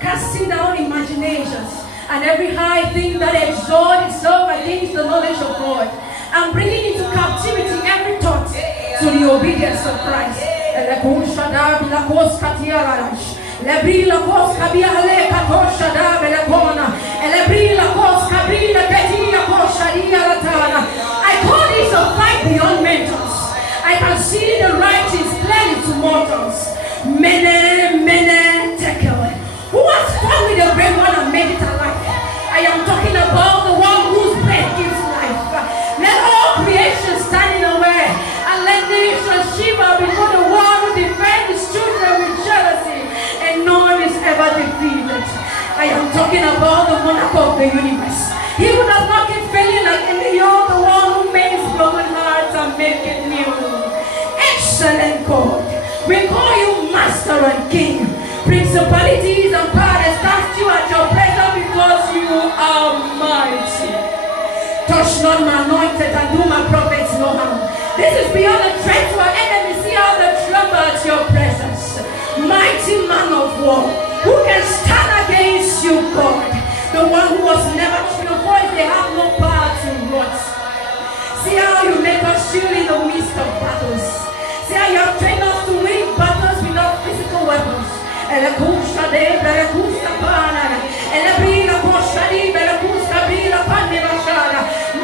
casting down imaginations and every high thing that exalts itself against the knowledge of God, and bringing into captivity every thought to the obedience of Christ. I call this a fight beyond mentals. I can see the writings clearly to mortals. Mene, tekel. Who has fought with the great one and made it alive? I am talking about the one whose breath gives life. Let all creation stand in a way, and let nations shiver before the one who defends his children with jealousy, and no one is ever defeated. I am talking about the monarch of the universe. He who does not keep failing like any other, the one who makes broken hearts and make it new. Excellent God, we call you Master and King. Principalities and powers stand you at your presence because you are mighty. Touch not my anointed and do my prophets no harm. This is beyond the threat to our enemies. See how they tremble at your presence. Mighty man of war, who can stand against you, God? The one who was never to your voice, they have no power to rot. See how you make us shield in the midst of battles. See how you have trained us to win battles without physical weapons.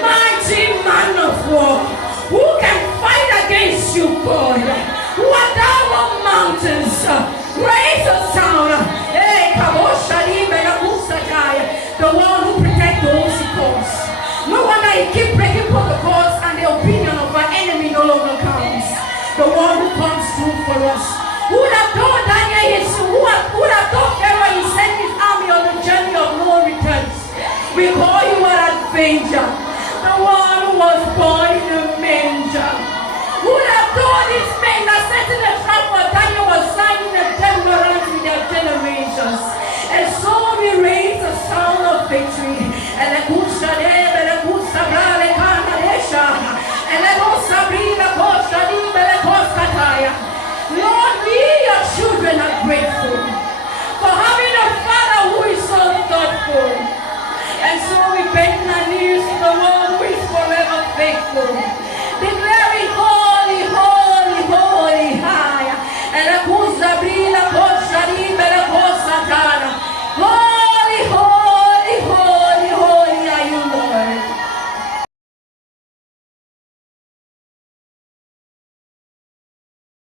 Mighty man of war, who can fight against you, God? Who are thou on mountains? Raise a sound. The one who protects those he calls. No wonder he keep breaking protocols and the opinion of our enemy no longer counts. The one who comes through for us. Who would have told Daniel who would have told Pharaoh he sent his army on the journey of no returns? We call you an avenger, the one who was born in a manger. Who would have told these men that setting a trap for Daniel was signing a deliverance with their generations? And so we raise a sound of victory. And